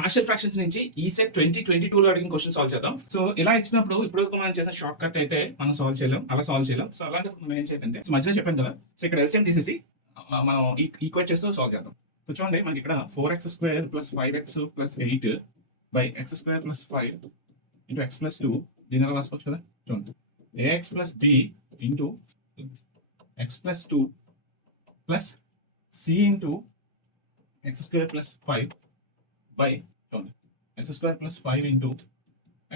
Partial fractions నుంచి ఈ set 2022 లో అడిగిన క్వశ్చన్ సాల్వ్ చేద్దాం. సో ఇలా ఇచ్చినప్పుడు ఇప్పుడు మనం చేసిన షార్ట్ కట్ అయితే మనం సాల్వ్ చేయలేం, అలా సాల్వ్ చేయలేం. సో అలాగే మనం ఏం చేయాలంటే మధ్యలో చెప్పాను కదా, సో ఇక్కడ ఎల్సిఎం తీసేసి మనం ఈక్వేట్ చేస్తూ సాల్వ్ చేద్దాం. సో చూడండి, మనకి ఇక్కడ 4x² + 5x + 8 by x² + 5 into x + 2 దీని ఎలా రాసుకోవచ్చు కదా. చూడండి, ax + b into x + 2 plus c into x² + 5 by x² + 5 into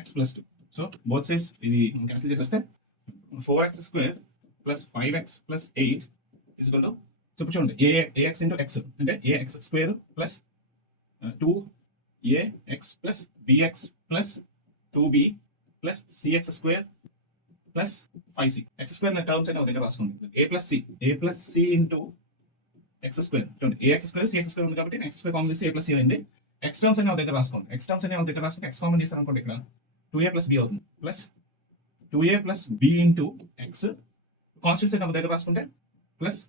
x + 2. So both sides ఇది క్యాన్సిల్ చేసేస్తే 4x² + 5x + 8 is equal to, so ఇప్పుడు చూడండి, ax into x అంటే ax² plus 2ax plus bx plus 2b plus cx² plus 5c. x² అనే terms అనే దగ్గర రాసుకోండి. a plus c into x². చూడండి, ax² cx² ఉంది కాబట్టి x² కామన్ చేసి a plus c అయింది. x టర్మ్స్ అనే దగ్గర రాసుకోండి. x టర్మ్స్ అనే దగ్గర రాసుకుంటే x కామన్ చేశారు అనుకోండి, ఇక్కడ 2a + b అవుతుంది plus 2a + b into x constants అనే దగ్గర రాసుకుంటే ప్లస్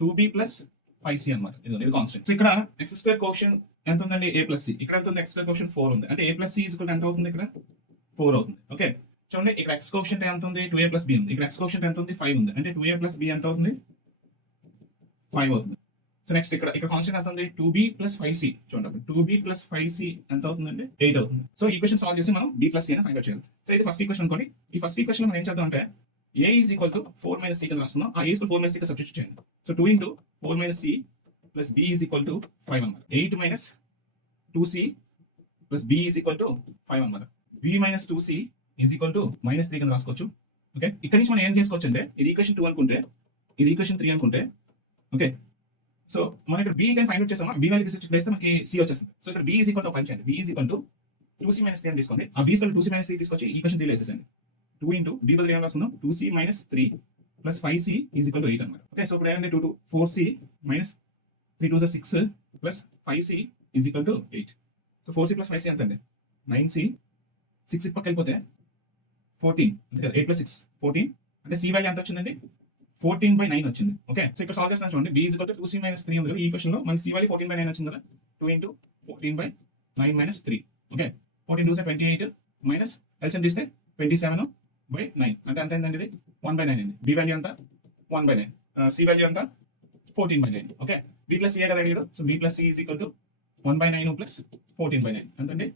2b + 5c అనమాట. ఇది కాన్స్టెంట్. సో ఇక్కడ x² కోషియంట్ ఎంత ఉందండి, a + c. ఇక్కడ ఎంత ఉంది, x² కోషియంట్ 4 ఉంది. అంటే a + c ఈక్వల్ ఎంత అవుతుంది, ఇక్కడ 4 అవుతుంది. ఓకే, చూడండి, ఇక్కడ x కోషియంట్ ఎంత ఉంది, 2a + b ఉంది. ఇక్కడ x కోషియంట్ ఎంత ఉంది, 5 ఉంది. అంటే 2a + b ఎంత అవుతుంది, 5 అవుతుంది. సో నెక్స్ట్ ఇక్కడ కాన్స్టెంట్ ఎంత ఉంది, 2b + 5c. చూడండి, 2b + 5c ఎంత అవుతుందంటే 8 అవుతుంది. సో ఈక్వేషన్ సాల్వ్ చేసి మనం b + c అని ఫైండ్ అవుట్ చేయాలి. సో ఇది ఫస్ట్ ఈక్వేషన్ అనుకోండి. ఈ ఫస్ట్ ఈక్వేషన్ మనం ఏం చేద్దాం అంటే a = 4 - c కింద రాస్తున్నాం. ఆ a = 4 - c కి సబ్స్టిట్యూట్ చేయండి. So 2 into 4 - c plus b is equal to 5 అన్నమాట. 8 minus 2c plus b is equal to 5 అన్నమాట. b minus 2c is equal to -3 కింద రాసుకోవచ్చు. ఓకే, ఇక్కడ నుంచి మనం ఏం చేసుకోవచ్చు అంటే, ఇది ఈక్వేషన్ 2 అనుకుంటే, ఇది ఈక్వేషన్ 3 అనుకుంటే, ఓకే. సో మనం ఇక్కడ b కానీ ఫైండ్ అవుట్ చేసామా, b వాల్యూ తీసుకొచ్చి చేస్తే మనకి c వచ్చేస్తుంది. సో ఇక్కడ b is equal to పని చేయండి, b is equal to 2c - 3 అని తీసుకోండి. ఆ b is equal to 2c - 3 తీసుకొచ్చి ఈక్వేషన్ 3 లో వేసేసండి. 2 into b బదులు ఏం రాసుకుందాం, 2c - 3 plus 5c is equal to 8 అన్నమాట. ఓకే, సో ఇప్పుడు ఏమైంది, 4c minus 3 2 6 plus 5c is equal to 8. So 4c plus 5c ఎంత అండి, 9c. 6 పక్కకి వెళ్ళిపోతే 14 అంతే కదా, 8 + 6 14. అంటే c వాల్యూ ఎంత వచ్చిందండి, 14/9 వచ్చింది. ఓకే, సో ఇక్కడ సాల్వ్ చేస్తాను చూడండి, b = 2c - 3 ఉంది. ఈ ఈక్వేషన్ లో మనకి c వాల్యూ 14/9 వచ్చింది కదా. 2 into 14/9 - 3. ఓకే, 14 2 28 మైనస్ ఎల్సిఎం తీస్తే 27/9 అంటే ఎంత అయిందండి, ఇది 1/9 అయింది. b వాల్యూ ఎంత, 1/9. c వాల్యూ ఎంత, 14/9. ఓకే, b + c కదా అడిగాడు. So b + c is equal to 1/9 + 14/9 ఎంతండి,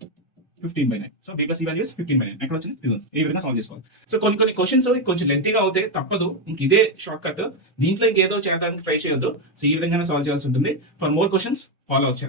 15/9. So b + c value 15/9. ఎక్కడ వచ్చింది, ఇది ఉంది. ఈ విధంగా సాల్వ్ చేసుకోవాలి. సో కొన్ని క్వశ్చన్స్ కొంచెం లెంతీగా అవుతాయి, తప్పదు. ఇంక ఇదే షార్ట్ కట్, దీంట్లో ఇంకేదో చేయడానికి ట్రై చేయొద్దు. సో ఈ విధంగానే సాల్వ్ చేయాల్సి ఉంటుంది. For more questions follow up చేయాలి.